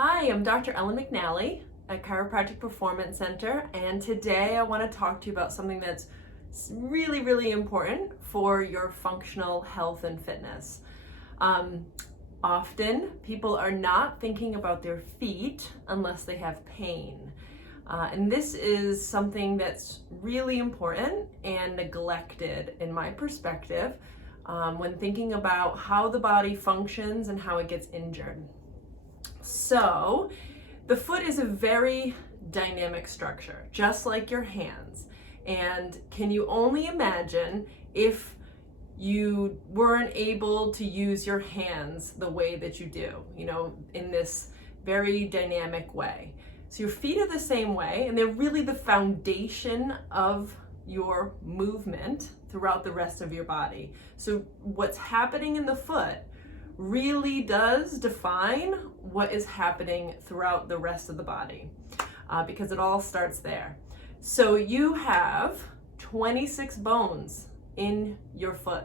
Hi, I'm Dr. Ellen McNally at Chiropractic Performance Center, and today I want to talk to you about something that's really, really important for your functional health and fitness. Often people are not thinking about their feet unless they have pain. And this is something that's really important and neglected in my perspective when thinking about how the body functions and how it gets injured. So, the foot is a very dynamic structure, just like your hands. And can you only imagine if you weren't able to use your hands the way that you do, in this very dynamic way? So your feet are the same way, and they're really the foundation of your movement throughout the rest of your body. So what's happening in the foot really does define what is happening throughout the rest of the body, because it all starts there. So you have 26 bones in your foot,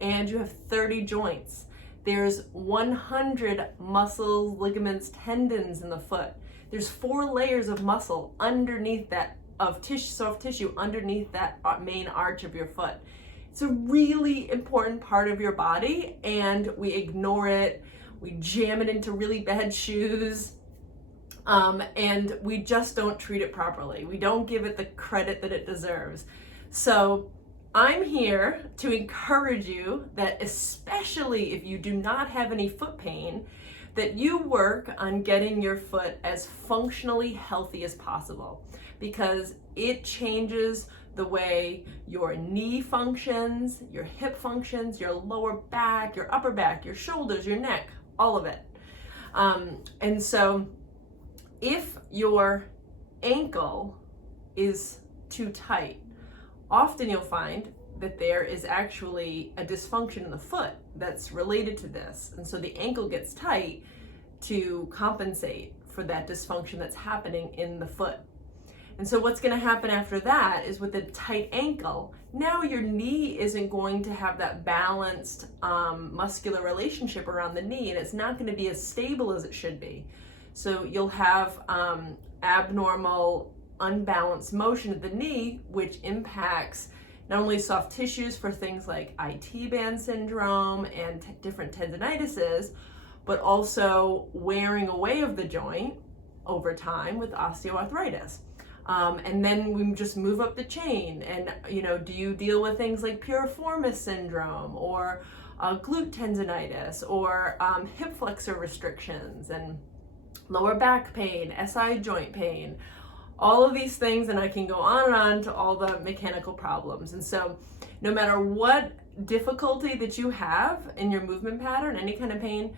and you have 30 joints. There's 100 muscles, ligaments, tendons in the foot. There's 4 layers of muscle underneath that, of soft tissue underneath that main arch of your foot. It's a really important part of your body, and we ignore it. We jam it into really bad shoes, and we just don't treat it properly. We don't give it the credit that it deserves. So I'm here to encourage you that, especially if you do not have any foot pain, that you work on getting your foot as functionally healthy as possible, because it changes the way your knee functions, your hip functions, your lower back, your upper back, your shoulders, your neck, all of it. And so if your ankle is too tight, often you'll find that there is actually a dysfunction in the foot that's related to this. And so the ankle gets tight to compensate for that dysfunction that's happening in the foot. And so what's going to happen after that is, with a tight ankle, now your knee isn't going to have that balanced muscular relationship around the knee, and it's not going to be as stable as it should be. So you'll have abnormal, unbalanced motion of the knee, which impacts not only soft tissues for things like IT band syndrome and different tendinitises, but also wearing away of the joint over time with osteoarthritis. And then we just move up the chain, and do you deal with things like piriformis syndrome, or glute tendinitis, or hip flexor restrictions, and lower back pain, SI joint pain, all of these things, and I can go on and on to all the mechanical problems. And so no matter what difficulty that you have in your movement pattern, any kind of pain,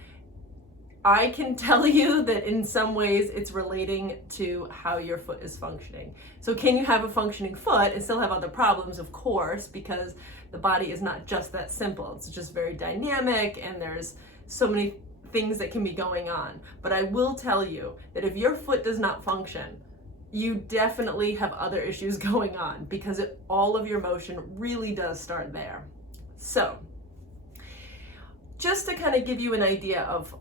I can tell you that in some ways it's relating to how your foot is functioning. So can you have a functioning foot and still have other problems? Of course, because the body is not just that simple. It's just very dynamic, and there's so many things that can be going on. But I will tell you that if your foot does not function, you definitely have other issues going on, because all of your motion really does start there. So just to kind of give you an idea of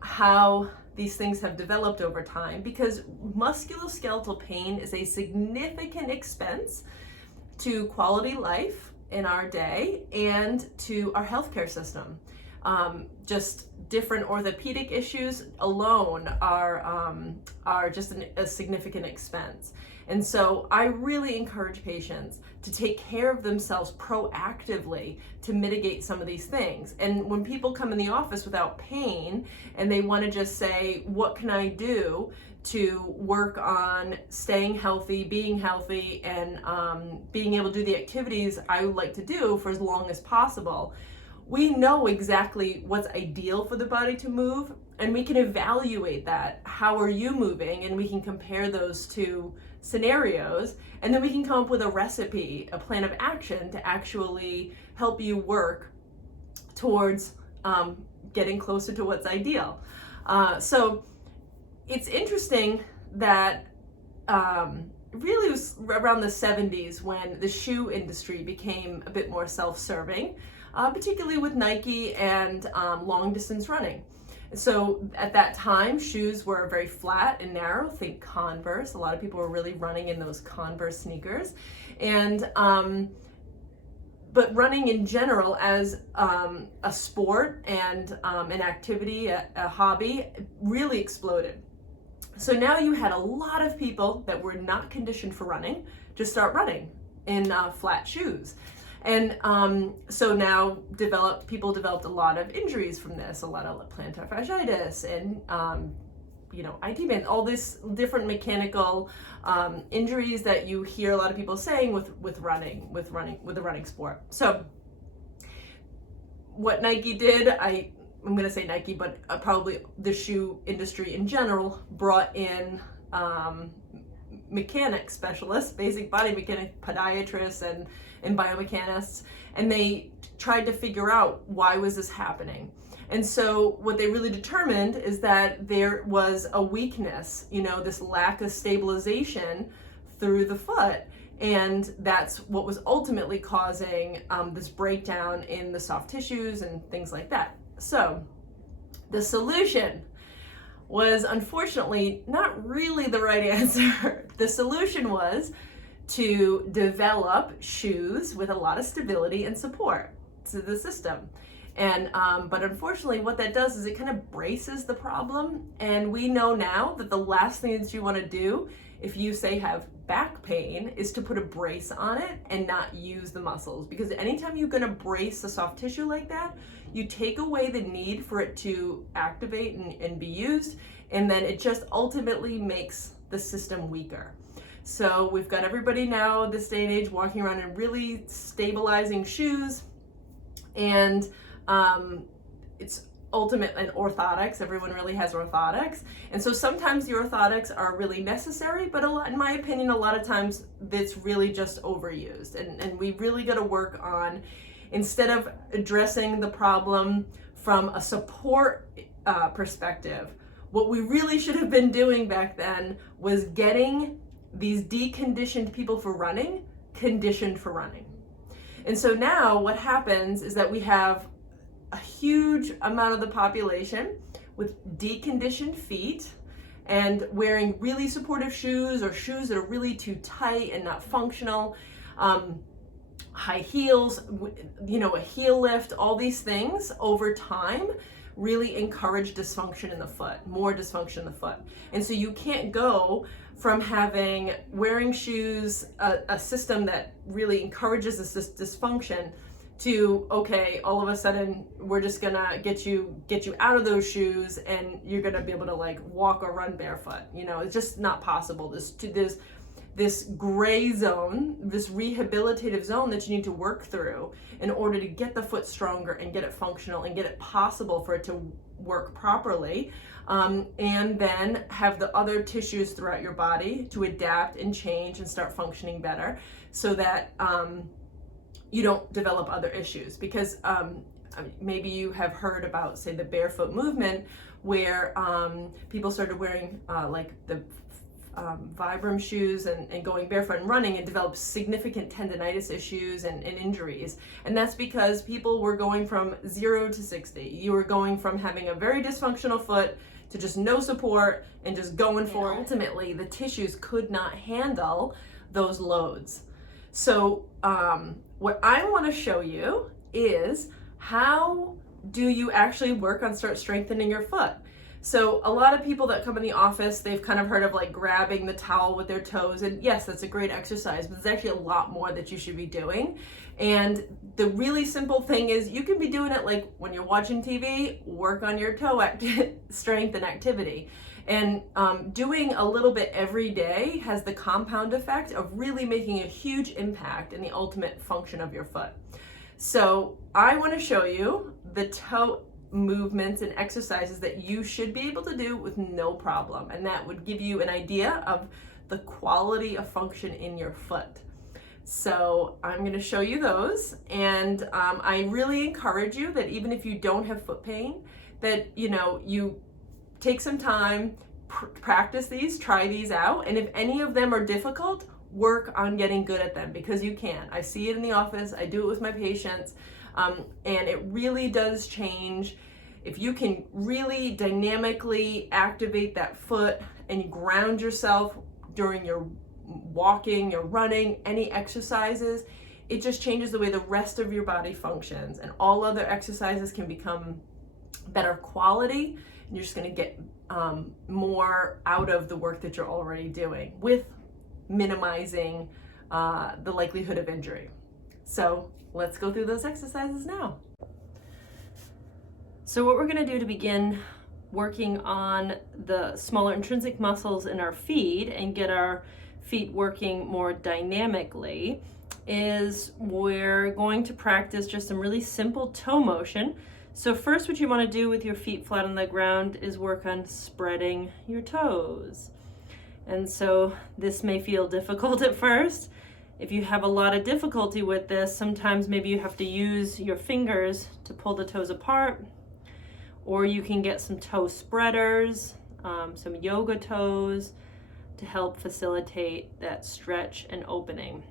how these things have developed over time, because musculoskeletal pain is a significant expense to quality life in our day and to our healthcare system. Just different orthopedic issues alone are just a significant expense. And so I really encourage patients to take care of themselves proactively to mitigate some of these things. And when people come in the office without pain and they want to just say, what can I do to work on staying healthy, and being able to do the activities I would like to do for as long as possible, we know exactly what's ideal for the body to move, and we can evaluate that. How are you moving? And we can compare those two scenarios, and then we can come up with a recipe, a plan of action to actually help you work towards getting closer to what's ideal. So it's interesting that really it was around the 70s when the shoe industry became a bit more self-serving, particularly with Nike and long distance running. So at that time, shoes were very flat and narrow. Think Converse. A lot of people were really running in those Converse sneakers. And but running in general as a sport and an activity, a hobby, really exploded. So now you had a lot of people that were not conditioned for running just start running in flat shoes. And so now people developed a lot of injuries from this, a lot of plantar fasciitis and IT band, all this different mechanical injuries that you hear a lot of people saying with the running sport. So what Nike did, I'm going to say Nike, but probably the shoe industry in general, brought in mechanic specialists, basic body mechanic, podiatrists and biomechanists, and they tried to figure out why was this happening. And so what they really determined is that there was a weakness, this lack of stabilization through the foot. And that's what was ultimately causing this breakdown in the soft tissues and things like that. So the solution was unfortunately not really the right answer. The solution was to develop shoes with a lot of stability and support to the system. And but unfortunately what that does is it kind of braces the problem. And we know now that the last thing that you want to do if you say have back pain is to put a brace on it and not use the muscles, because anytime you're going to brace the soft tissue like that, you take away the need for it to activate and be used, and then it just ultimately makes the system weaker. So we've got everybody now this day and age walking around in really stabilizing shoes, and it's ultimate and orthotics. Everyone really has orthotics, and so sometimes the orthotics are really necessary, but in my opinion, a lot of times it's really just overused, and we really got to work on, instead of addressing the problem from a support perspective, what we really should have been doing back then was getting these deconditioned people for running conditioned for running. And so now what happens is that we have a huge amount of the population with deconditioned feet and wearing really supportive shoes or shoes that are really too tight and not functional, high heels, a heel lift, all these things over time really encourage dysfunction in the foot, more dysfunction in the foot. And so you can't go from wearing shoes, a system that really encourages this dysfunction, to, okay, all of a sudden we're just gonna get you out of those shoes and you're gonna be able to walk or run barefoot. It's just not possible. This gray zone, this rehabilitative zone that you need to work through in order to get the foot stronger and get it functional and get it possible for it to work properly, and then have the other tissues throughout your body to adapt and change and start functioning better, so that you don't develop other issues. Because maybe you have heard about, say, the barefoot movement, where people started wearing the Vibram shoes and going barefoot and running, and developed significant tendonitis issues and injuries. And that's because people were going from 0 to 60. You were going from having a very dysfunctional foot to just no support and just going for it. Ultimately, the tissues could not handle those loads. So what I want to show you is, how do you actually work on start strengthening your foot? So a lot of people that come in the office, they've kind of heard of grabbing the towel with their toes, and yes, that's a great exercise, but there's actually a lot more that you should be doing. And the really simple thing is, you can be doing it when you're watching TV, work on your toe strength and activity. And doing a little bit every day has the compound effect of really making a huge impact in the ultimate function of your foot. So I want to show you the toe movements and exercises that you should be able to do with no problem, and that would give you an idea of the quality of function in your foot. So I'm going to show you those, and I really encourage you that even if you don't have foot pain, that you take some time, practice these, try these out, and if any of them are difficult, work on getting good at them, because you can. I see it in the office, I do it with my patients, and it really does change. If you can really dynamically activate that foot and you ground yourself during your walking, your running, any exercises, it just changes the way the rest of your body functions, and all other exercises can become better quality, and you're just going to get more out of the work that you're already doing with minimizing the likelihood of injury. So let's go through those exercises now. So what we're going to do to begin working on the smaller intrinsic muscles in our feet and get our feet working more dynamically is we're going to practice just some really simple toe motion. So first, what you want to do with your feet flat on the ground is work on spreading your toes. And so this may feel difficult at first. If you have a lot of difficulty with this, sometimes maybe you have to use your fingers to pull the toes apart, or you can get some toe spreaders, some yoga toes, to help facilitate that stretch and opening.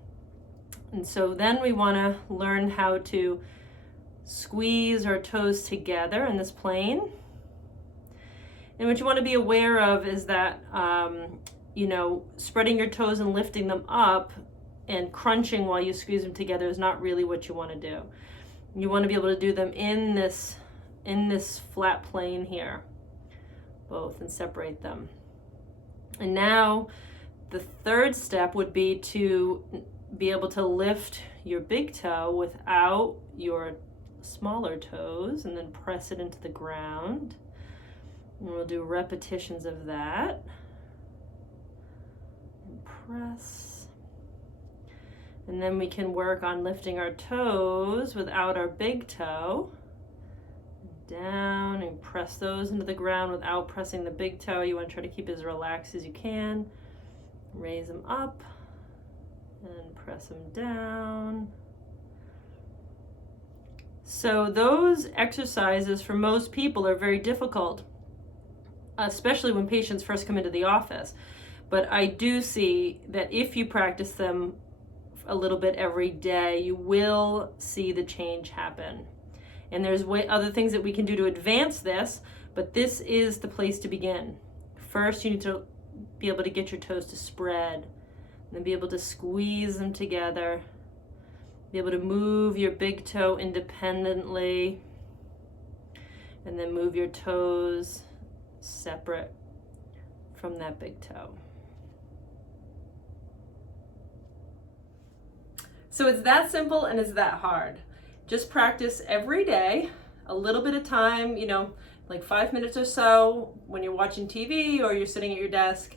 And so then we want to learn how to squeeze our toes together in this plane. And what you want to be aware of is that, spreading your toes and lifting them up and crunching while you squeeze them together is not really what you want to do. You want to be able to do them in this flat plane here, both, and separate them. And now the third step would be to be able to lift your big toe without your smaller toes and then press it into the ground. And we'll do repetitions of that. And press. And then we can work on lifting our toes without our big toe. Down and press those into the ground without pressing the big toe. You want to try to keep as relaxed as you can. Raise them up and press them down. So those exercises for most people are very difficult, especially when patients first come into the office. But I do see that if you practice them a little bit every day, you will see the change happen. And there's other things that we can do to advance this, but this is the place to begin. First, you need to be able to get your toes to spread, and then be able to squeeze them together, be able to move your big toe independently, and then move your toes separate from that big toe. So it's that simple and it's that hard. Just practice every day, a little bit of time, like 5 minutes or so when you're watching TV or you're sitting at your desk.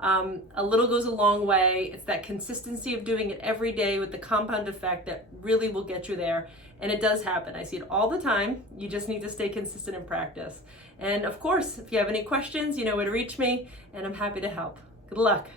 A little goes a long way. It's that consistency of doing it every day with the compound effect that really will get you there. And it does happen. I see it all the time. You just need to stay consistent in practice. And of course, if you have any questions, you know where to reach me, and I'm happy to help. Good luck.